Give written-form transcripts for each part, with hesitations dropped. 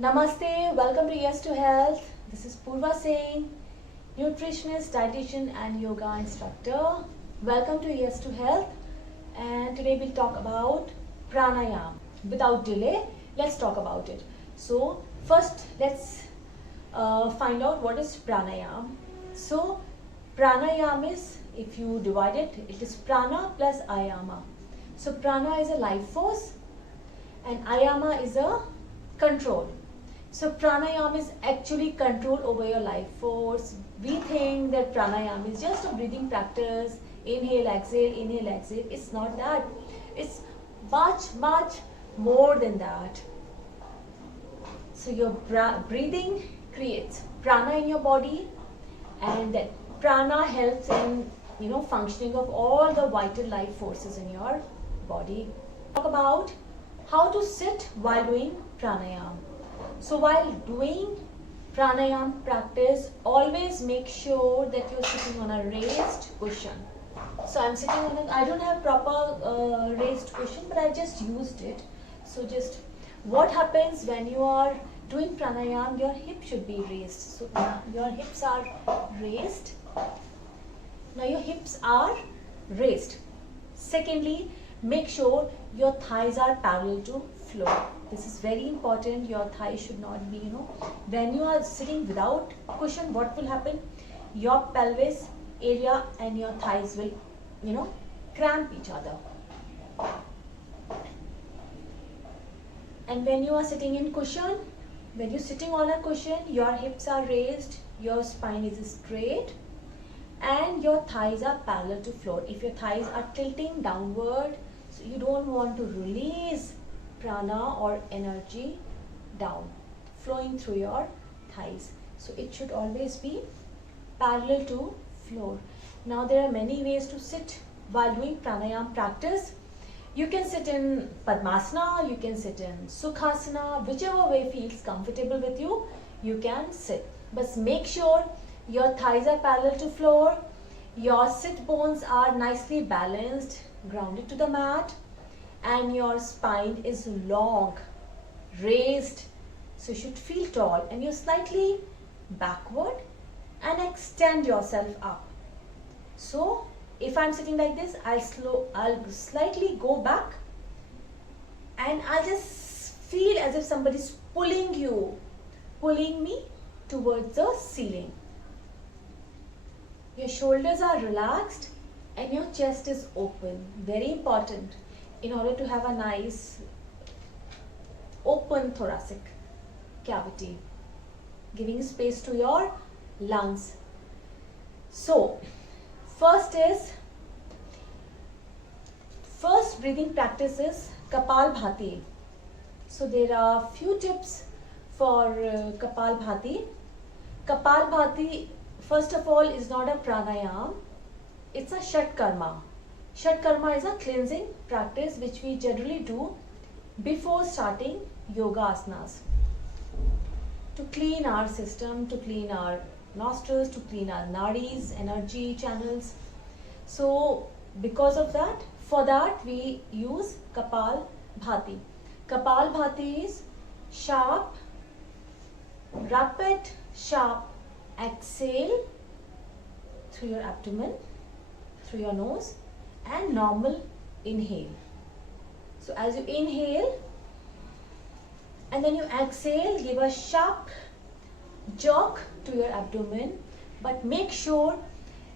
Namaste, welcome to Yes to Health. This is Purva Singh, nutritionist, dietitian and yoga instructor. Welcome to Yes to Health, and today we'll talk about pranayam. Without delay, let's talk about it. So first let's find out what is pranayam. So pranayam is, if you divide it, it is prana plus ayama. So prana is a life force and ayama is a control. So pranayam is actually control over your life force. We think that pranayam is just a breathing practice, inhale, exhale. It's not that. It's much more than that. So your breathing creates prana in your body, and that prana helps in functioning of all the vital life forces in your body. Talk about how to sit while doing pranayam. So while doing pranayam practice, always make sure that you're sitting on a raised cushion. So I'm sitting on it. I don't have proper raised cushion, but I just used it. So just what happens when you are doing pranayam, your hip should be raised. So now your hips are raised. Now your hips are raised. Secondly, make sure your thighs are parallel to floor. This is very important. Your thighs should not be, when you are sitting without cushion, what will happen? Your pelvis area and your thighs will, cramp each other. And when you are sitting in cushion, when you're sitting on a cushion, your hips are raised, your spine is straight, and your thighs are parallel to floor. If your thighs are tilting downward, so you don't want to release prana or energy down, flowing through your thighs. So it should always be parallel to floor. Now there are many ways to sit while doing pranayam practice. You can sit in Padmasana, you can sit in Sukhasana, whichever way feels comfortable with you, you can sit. But make sure your thighs are parallel to floor, your sit bones are nicely balanced, grounded to the mat, and your spine is long, raised, so you should feel tall, and you're slightly backward and extend yourself up. So if I'm sitting like this, I'll slightly go back, and I'll just feel as if somebody's pulling me towards the ceiling. Your shoulders are relaxed and your chest is open. Very important in order to have a nice open thoracic cavity, giving space to your lungs. So first breathing practice is Kapalbhati. So there are few tips for Kapalbhati. Kapalbhati, first of all, is not a pranayam, it's a Shatkarma. Shatkarma is a cleansing practice which we generally do before starting yoga asanas, to clean our system, to clean our nostrils, to clean our nadis, energy channels. So because of that, for that we use Kapalbhati. Kapalbhati is sharp, rapid, sharp exhale through your abdomen, through your nose, and normal inhale. So as you inhale and then you exhale, give a sharp jerk to your abdomen, but make sure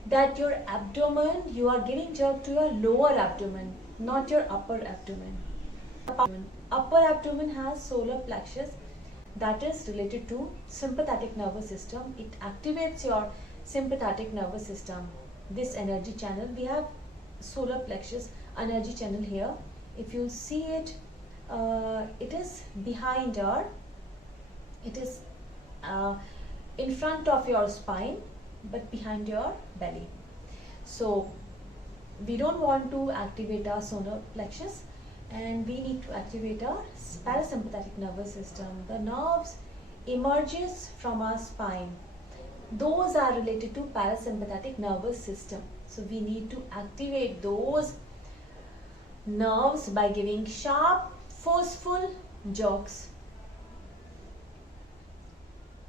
that your abdomen, you are giving jerk to your lower abdomen, not your upper abdomen. Upper abdomen has solar plexus, that is related to sympathetic nervous system. It activates your sympathetic nervous system. This energy channel, we have solar plexus energy channel here. If you see it, it is behind it is in front of your spine, but behind your belly. So we don't want to activate our solar plexus, and we need to activate our parasympathetic nervous system. The nerves emerges from our spine. Those are related to parasympathetic nervous system. So we need to activate those nerves by giving sharp, forceful jerks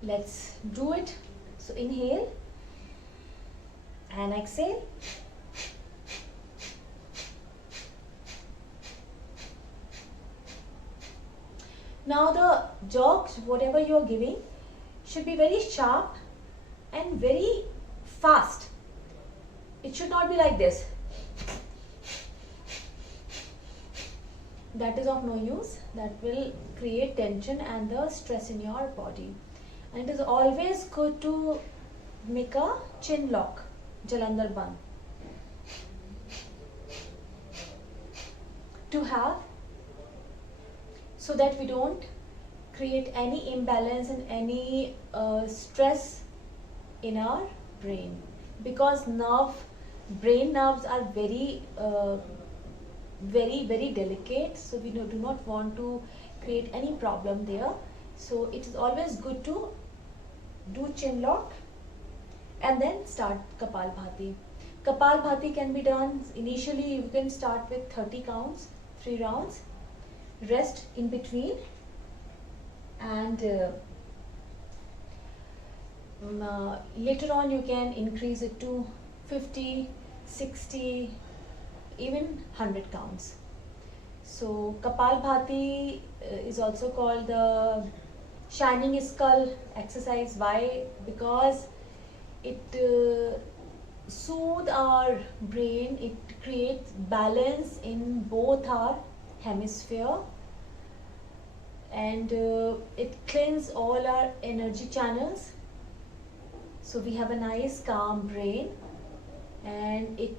Let's do it. So inhale and exhale. Now the jogs, whatever you are giving, should be very sharp and very fast. It should not be like this. That is of no use. That will create tension and the stress in your body. And it is always good to make a chin lock, Jalandhar Bandh, to have, so that we don't create any imbalance and any stress in our brain, because brain nerves are very delicate, so we do not want to create any problem there. So it is always good to do chin lock and then start Kapalbhati. Kapalbhati can be done initially. You can start with 30 counts, 3 rounds, rest in between, and later on you can increase it to 50, 60, even 100 counts. So Kapalbhati is also called the shining skull exercise. Why? Because it soothes our brain, it creates balance in both our hemisphere, and it cleanses all our energy channels, so we have a nice calm brain, and it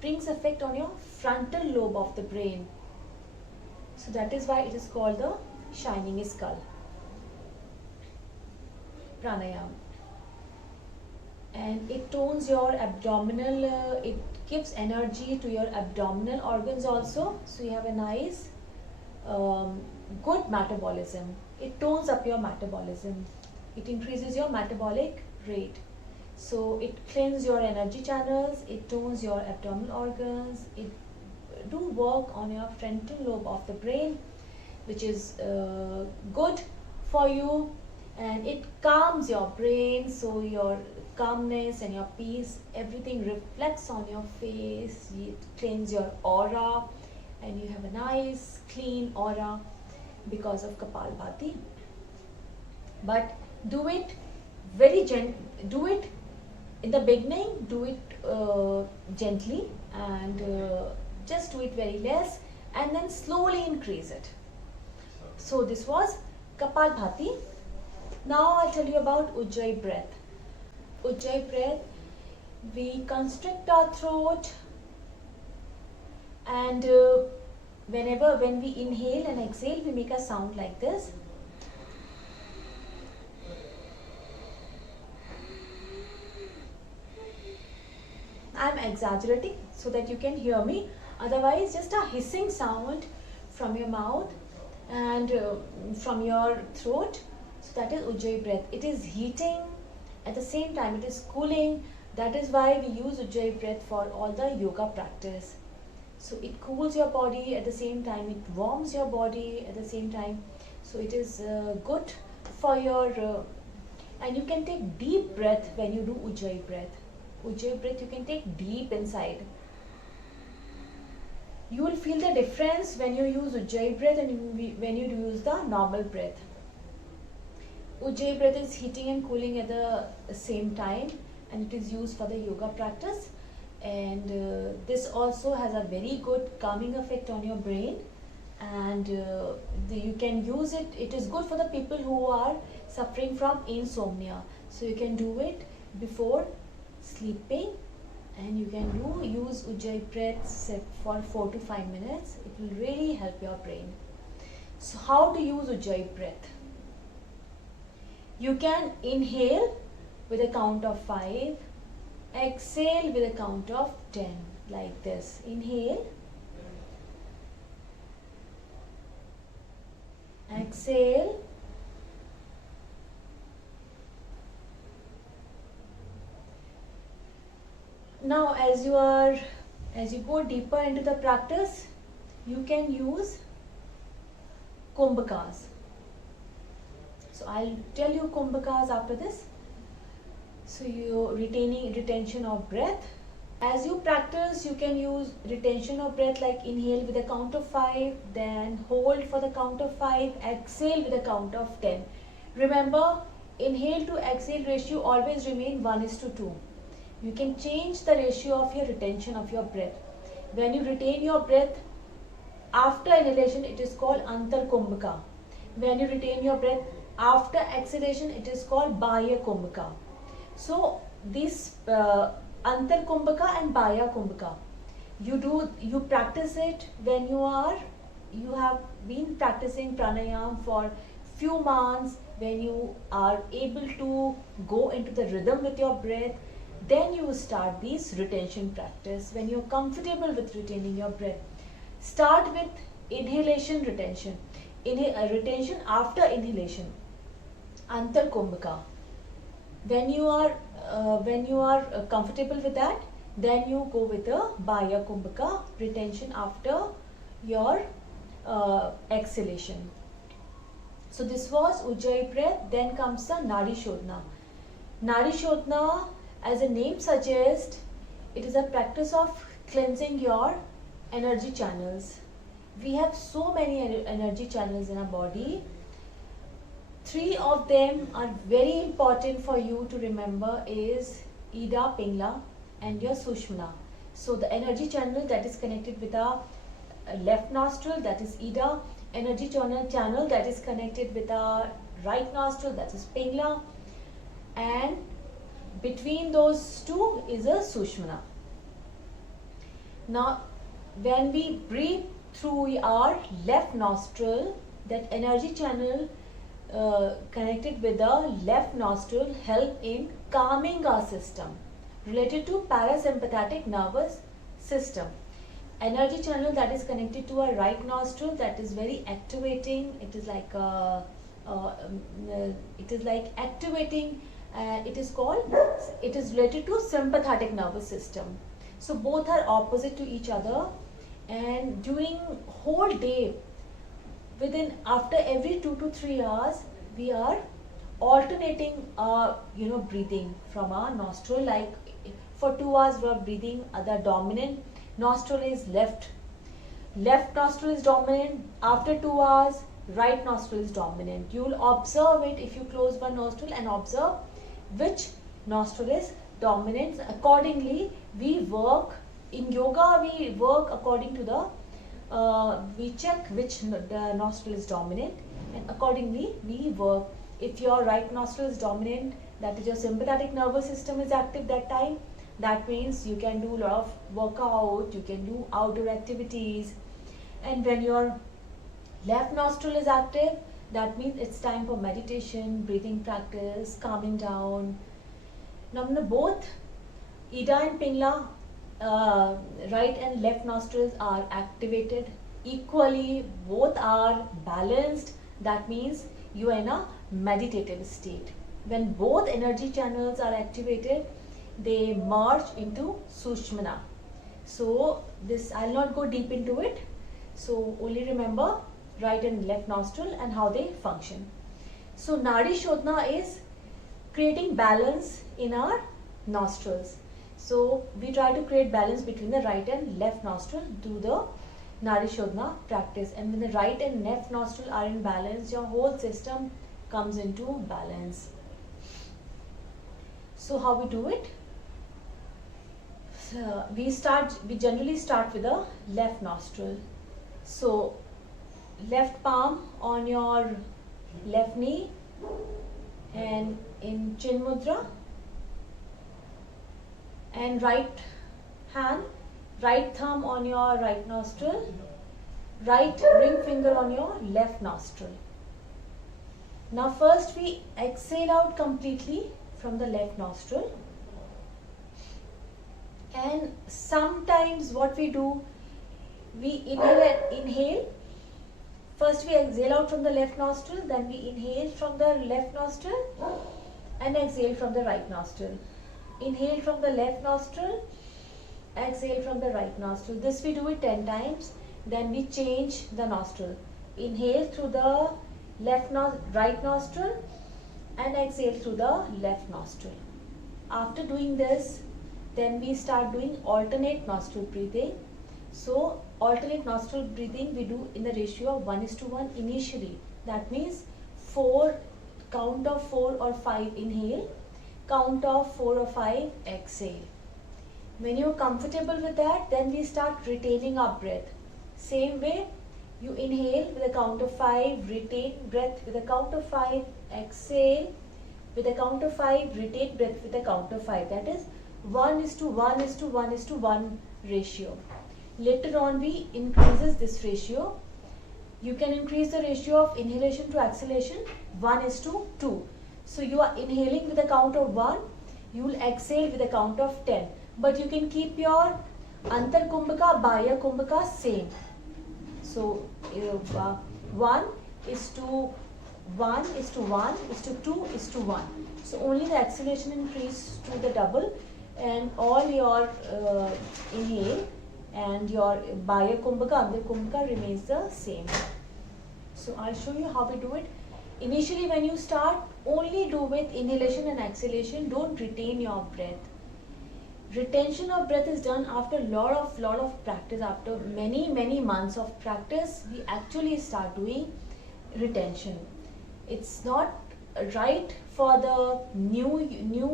brings effect on your frontal lobe of the brain. So that is why it is called the shining skull pranayam. And it tones your abdominal, it gives energy to your abdominal organs also, so you have a nice good metabolism. It tones up your metabolism, it increases your metabolic rate, so it cleanses your energy channels, it tones your abdominal organs, it do work on your frontal lobe of the brain, which is good for you, and it calms your brain, so your calmness and your peace, everything reflects on your face. It cleans your aura, and you have a nice clean aura because of Kapalbhati. But do it very do it in the beginning, do it gently, and just do it very less, and then slowly increase it. So this was Kapalbhati. Now I'll tell you about Ujjayi breath. Ujjayi breath, we constrict our throat, and when we inhale and exhale, we make a sound like this. I'm exaggerating so that you can hear me, otherwise just a hissing sound from your mouth and from your throat. So that is Ujjayi breath. It is heating, at the same time it is cooling. That is why we use Ujjayi breath for all the yoga practice. So it cools your body, at the same time it warms your body at the same time. So it is good for your and you can take deep breath when you do Ujjayi breath. Ujjayi breath you can take deep inside. You will feel the difference when you use Ujjayi breath and when you use the normal breath. Ujjayi breath is heating and cooling at the same time, and it is used for the yoga practice, and this also has a very good calming effect on your brain, and you can use it. It is good for the people who are suffering from insomnia, so you can do it before sleeping, and you can use Ujjayi breath for 4 to 5 minutes. It will really help your brain. So how to use Ujjayi breath? You can inhale with a count of 5, exhale with a count of 10, like this. Inhale, exhale, now as you go deeper into the practice, you can use Kumbhakas. So I'll tell you kumbhakas after this. So you retention of breath. As you practice, you can use retention of breath like inhale with a count of 5, then hold for the count of 5, exhale with a count of 10. Remember, inhale to exhale ratio always remain 1:2. You can change the ratio of your retention of your breath. When you retain your breath after inhalation, it is called antar kumbhaka. When you retain your breath after exhalation, it is called bahya kumbhaka. So this antar kumbhaka and bahya kumbhaka, you practice it when you have been practicing pranayam for few months, when you are able to go into the rhythm with your breath. Then you start this retention practice when you're comfortable with retaining your breath. Start with inhalation retention. Retention after inhalation, antar kumbhaka. When you are comfortable with that, then you go with the bahya kumbhaka, retention after your exhalation. So this was Ujjayi breath. Then comes the Nadi Shodhana. Nadi Shodhana, as the name suggests, it is a practice of cleansing your energy channels. We have so many energy channels in our body. 3 of them are very important for you to remember is Ida, Pingla and your Sushmana. So the energy channel that is connected with our left nostril, that is Ida. Energy channel that is connected with our right nostril, that is Pingla. And between those two is a Sushmana. Now when we breathe through our left nostril, that energy channel connected with the left nostril help in calming our system, related to parasympathetic nervous system. Energy channel that is connected to our right nostril, that is very activating. It is like activating. It is related to sympathetic nervous system. So both are opposite to each other, and during whole day, after every 2 to 3 hours, we are alternating breathing from our nostril. Like for 2 hours we are breathing, the dominant nostril is left nostril is dominant. After 2 hours, right nostril is dominant. You will observe it if you close one nostril and observe which nostril is dominant. Accordingly, we work in yoga. We work according to the we check which nostril is dominant, and accordingly we work. If your right nostril is dominant, that is your sympathetic nervous system is active that time. That means you can do a lot of workout, you can do outdoor activities. And when your left nostril is active, that means it's time for meditation, breathing practice, calming down. Now both Ida and Pingla, right and left nostrils are activated equally. Both are balanced. That means you are in a meditative state. When both energy channels are activated, they merge into Sushmana. So this, I'll not go deep into it. So only remember right and left nostril and how they function. So Nadi Shodhana is creating balance in our nostrils. So we try to create balance between the right and left nostril, do the Nadi Shodhana practice. And when the right and left nostril are in balance, your whole system comes into balance. So how we do it? We generally start with the left nostril. So left palm on your left knee and in chin mudra, and right thumb on your right nostril, right ring finger on your left nostril. Now first we exhale out completely from the left nostril. And sometimes what we do, we inhale. First we exhale out from the left nostril, then we inhale from the left nostril and exhale from the right nostril. Inhale from the left nostril, exhale from the right nostril. This we do it 10 times. Then we change the nostril. Inhale through the right nostril and exhale through the left nostril. After doing this, then we start doing alternate nostril breathing. So alternate nostril breathing we do in the ratio of 1:1 initially. That means count of 4 or 5 inhale, count of 4 or 5 exhale. When you're comfortable with that, then we start retaining our breath. Same way, you inhale with a count of 5, retain breath with a count of 5, exhale with a count of 5, retain breath with a count of 5. That is 1:1:1:1 ratio. Later on we increases this ratio. You can increase the ratio of inhalation to exhalation 1:2. So you are inhaling with a count of 1, you will exhale with a count of 10. But you can keep your Antar Kumbhaka, Bahya Kumbhaka same. So 1:1:1:2:1. So only the exhalation increase to the double, and all your inhale and your Bahya Kumbhaka, Antar Kumbhaka remains the same. So I'll show you how we do it. Initially when you start, only do with inhalation and exhalation. Don't retain your breath. Retention of breath is done after lot of practice. After many months of practice, we actually start doing retention. It's not right for the new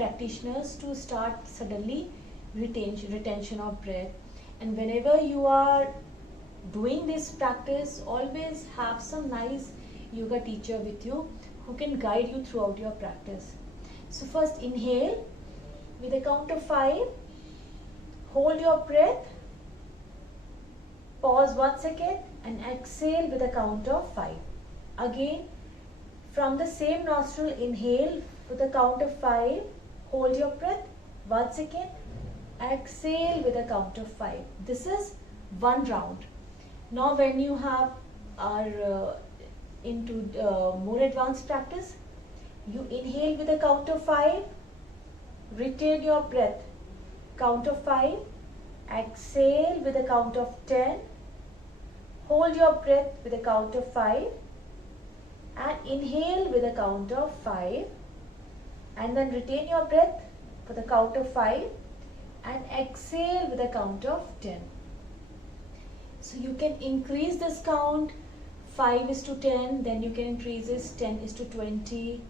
practitioners to start suddenly retention of breath. And whenever you are doing this practice, always have some nice yoga teacher with you who can guide you throughout your practice. So first inhale with a count of 5, hold your breath, pause 1 second and exhale with a count of 5. Again from the same nostril, inhale with a count of 5, hold your breath 1 second, exhale with a count of 5. This is one round. Now when you are into more advanced practice, you inhale with a count of 5, retain your breath, count of 5, exhale with a count of 10, hold your breath with a count of 5 and inhale with a count of 5, and then retain your breath for the count of 5 and exhale with a count of 10. So you can increase this count 5:10, then you can increase this 10:20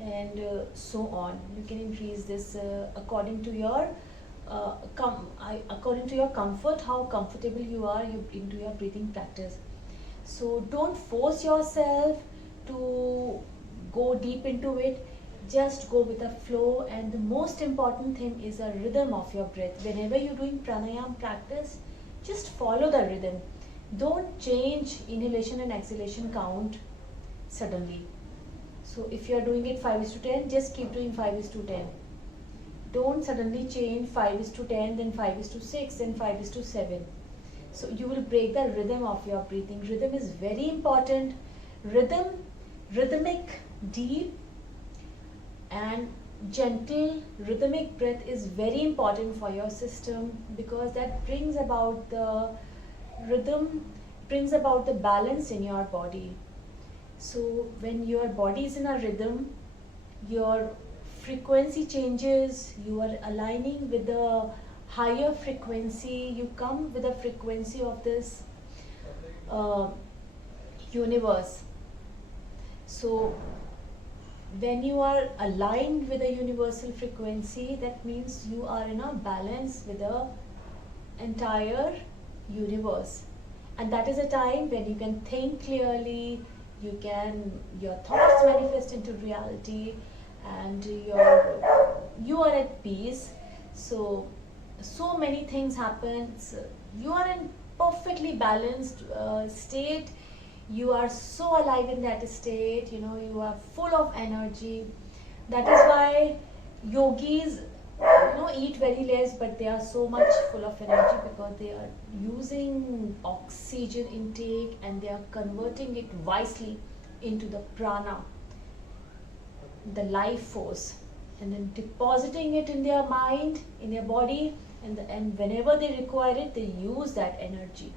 and so on. You can increase this according to your comfort, how comfortable you are into your breathing practice. So don't force yourself to go deep into it. Just go with the flow, and the most important thing is the rhythm of your breath. Whenever you're doing pranayama practice, just follow the rhythm. Don't change inhalation and exhalation count suddenly. So if you are doing it 5:10, just keep doing 5:10. Don't suddenly change 5:10, then 5:6, then 5:7. So you will break the rhythm of your breathing. Rhythm is very important. Rhythmic, deep and gentle rhythmic breath is very important for your system, because that brings about the rhythm, brings about the balance in your body. So when your body is in a rhythm, your frequency changes, you are aligning with the higher frequency, you come with the frequency of this universe. So when you are aligned with a universal frequency, that means you are in a balance with the entire universe, and that is a time when you can think clearly, your thoughts manifest into reality, and you are at peace. So many things happen. So you are in perfectly balanced state. You are so alive in that state, you are full of energy. That is why yogis eat very less, but they are so much full of energy, because they are using oxygen intake and they are converting it wisely into the prana, the life force, and then depositing it in their mind, in their body, and whenever they require it, they use that energy.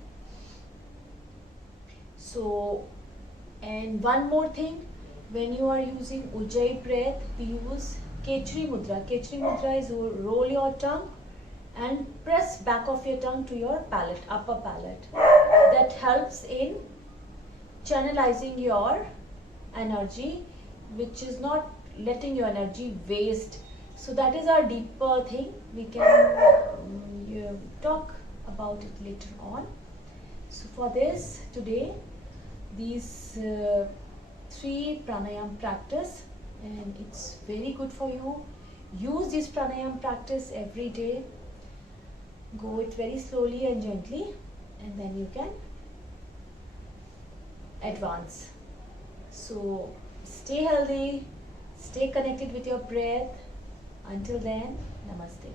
So And one more thing, when you are using Ujjayi breath, we use Kechri Mudra. Kechri Mudra is roll your tongue and press back of your tongue to your palate, upper palate. That helps in channelizing your energy, which is not letting your energy waste. So that is our deeper thing. We can talk about it later on. So for this today, these 3 pranayam practice, and it's very good for you. Use this pranayam practice every day. Go it very slowly and gently, and then you can advance. So stay healthy, stay connected with your breath. Until then, namaste.